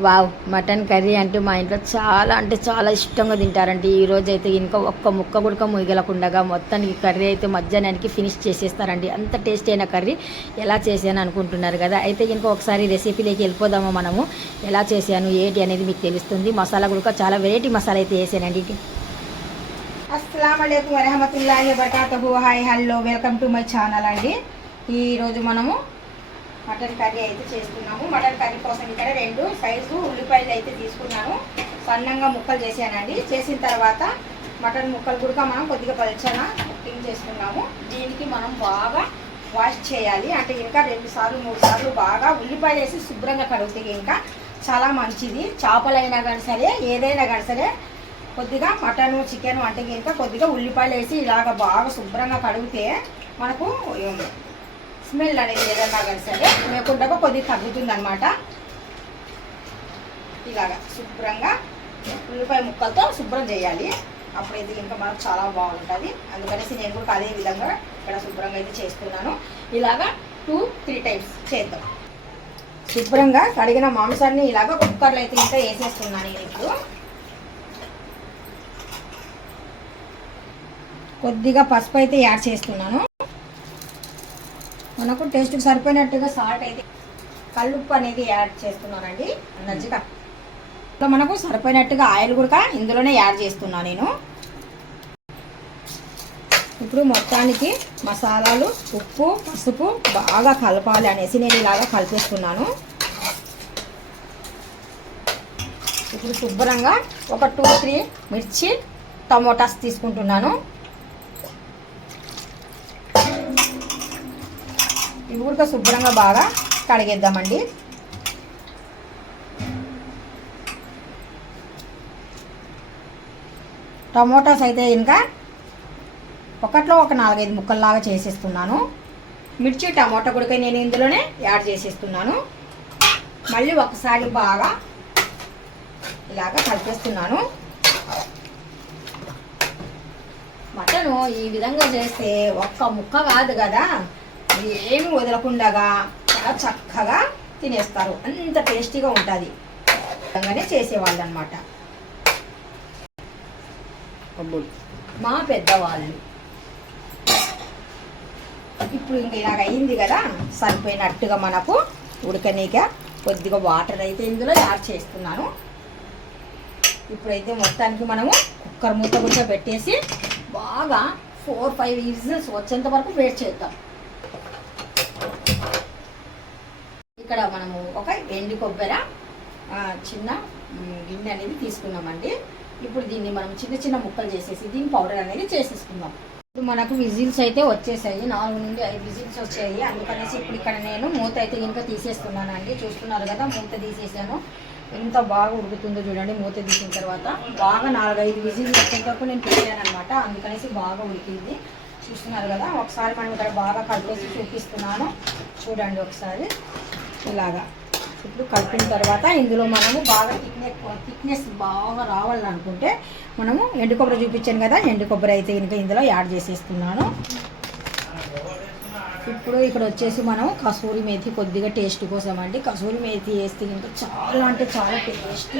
Wow mutton curry అంటే మా ఇంట్లో చాలా అంటే చాలా ఇష్టంగా తింటారండి. ఈ రోజు అయితే ఇంకా ఒక్క ముక్క గుడక ముగిలకుండగా మొత్తానికి కర్రీ అయితే మధ్యాహ్నానికి ఫినిష్ చేసేస్తారండి. అంత టేస్ట్ అయిన కర్రీ ఎలా చేశాను అనుకుంటున్నారు కదా? అయితే ఇంకా ఒకసారి రెసిపీలోకి వెళ్ళిపోదామా మనము. ఎలా చేశాను ఏంటి అనేది మీకు తెలుస్తుంది. మసాలా గుడక చాలా వెరైటీ మసాలా అయితే వేసానండి. అస్సలం వరహమతుల్లాహి వబర్కాతుహు. Hi hello welcome to my channel అండి. ఈరోజు మనము మటన్ కర్రీ అయితే చేస్తున్నాము. మటన్ కర్రీ కోసం ఇక్కడ రెండు సైజు ఉల్లిపాయలు అయితే తీసుకున్నాను సన్నంగా ముక్కలు చేశానండి. చేసిన తర్వాత మటన్ ముక్కలు కూడా మనం కొద్దిగా పల్చన కుకింగ్ చేసుకున్నాము దీనికి మనం బాగా వాష్ చేయాలి. అంటే ఇంకా రెండు సార్లు మూడు సార్లు బాగా ఉల్లిపాయలు వేసి శుభ్రంగా కడిగితే ఇంకా చాలా మంచిది. చేపలైనా కానీ సరే ఏదైనా కానీ సరే కొద్దిగా మటను చికెన్ అంటే ఇంకా కొద్దిగా ఉల్లిపాయలు వేసి ఇలాగ బాగా శుభ్రంగా కడిగితే మనకు స్మెల్ అనేది ఏదన్నా కానీ సరే లేకుండా కొద్దిగా తగ్గుతుంది అనమాట ఇలాగా శుభ్రంగా ఉల్లిపాయ ముక్కలతో శుభ్రం చేయాలి. అప్పుడైతే ఇంకా మనకు చాలా బాగుంటుంది. అందుకనేసి నేను కూడా అదే విధంగా ఇక్కడ శుభ్రంగా అయితే చేస్తున్నాను. ఇలాగా టూ త్రీ టైమ్స్ చేద్దాం. శుభ్రంగా కడిగిన మాంసాన్ని ఇలాగ కుక్కర్లో అయితే ఇంకా వేసేస్తున్నాను నేను ఇప్పుడు. కొద్దిగా పసుపు అయితే యాడ్ చేస్తున్నాను. మనకు టేస్ట్కి సరిపోయినట్టుగా సాల్ట్ అయితే కల్లుప్పు అనేది యాడ్ చేస్తున్నానండి. నచ్చిగా సో మనకు సరిపోయినట్టుగా ఆయిల్ కూడా ఇందులోనే యాడ్ చేస్తున్నాను నేను. ఇప్పుడు మొత్తానికి మసాలాలు ఉప్పు పసుపు బాగా కలపాలి అనేసి నేను ఇలాగా కలిపేస్తున్నాను. ఇప్పుడు శుభ్రంగా ఒక టూ త్రీ మిర్చి టమోటాస్ తీసుకుంటున్నాను. ఇవి కూడా శుభ్రంగా బాగా కడిగేద్దామండి. టమోటాస్ అయితే ఇంకా ఒకట్లో ఒక నాలుగైదు ముక్కల్లాగా చేసేస్తున్నాను. మిర్చి టమోటా కూడా నేను ఇందులోనే యాడ్ చేసేస్తున్నాను. మళ్ళీ ఒకసారి బాగా ఇలాగ కలిపేస్తున్నాను. మటను ఈ విధంగా చేస్తే ఒక్క ముక్క కాదు కదా. ఏమి వదలకుండగా చాలా చక్కగా తినేస్తారు. అంత టేస్టీగా ఉంటుంది. విధంగానే చేసేవాళ్ళు అనమాట మా పెద్దవాళ్ళు. ఇప్పుడు ఇంక ఇలాగ అయింది కదా సరిపోయినట్టుగా మనకు ఉడకనీక కొద్దిగా వాటర్ అయితే ఇందులో యాడ్ చేస్తున్నాను. ఇప్పుడైతే మొత్తానికి మనము కుక్కర్ మూత కూడా పెట్టేసి బాగా ఫోర్ ఫైవ్ విజిల్స్ వచ్చేంత వరకు వెయిట్ చేద్దాం. ఇక్కడ మనము ఒక ఎండి కొబ్బరి ఆ, చిన్న గిన్నె అనేది తీసుకున్నామండి. ఇప్పుడు దీన్ని మనం చిన్న చిన్న ముక్కలు చేసేసి దీని పౌడర్ అనేది చేసేసుకుందాం. ఇప్పుడు మనకు విజిల్స్ అయితే వచ్చేసాయి నాలుగు నుండి ఐదు విజిల్స్ వచ్చాయి. అందుకనేసి ఇప్పుడు ఇక్కడ నేను మూత అయితే ఇంకా తీసేస్తున్నాను అండి చూస్తున్నారు కదా మూత తీసేసాను. ఎంత బాగా ఉడుకుతుందో చూడండి మూత తీసిన తర్వాత. బాగా నాలుగైదు విజిల్స్ వచ్చేంత వరకు నేను పెట్టాను అనమాట అందుకనేసి బాగా ఉడికింది. చూస్తున్నారు కదా ఒకసారి మనం ఇక్కడ బాగా కలిపేసి చూపిస్తున్నాను. చూడండి ఒకసారి. ఇలాగా. ఇప్పుడు కలిపిన తర్వాత ఇందులో మనము బాగా థిక్నెస్ థిక్నెస్ బాగా రావాలనుకుంటే మనము ఎండు కొబ్బరి చూపించాను కదా ఎండు కొబ్బరి అయితే ఇంకా ఇందులో యాడ్ చేసేస్తున్నాను. ఇప్పుడు ఇక్కడ వచ్చేసి మనం కసూరి మేతి కొద్దిగా టేస్ట్ కోసం అండి కసూరి మేతి వేస్తే ఇంకా చాలా అంటే చాలా టేస్ట్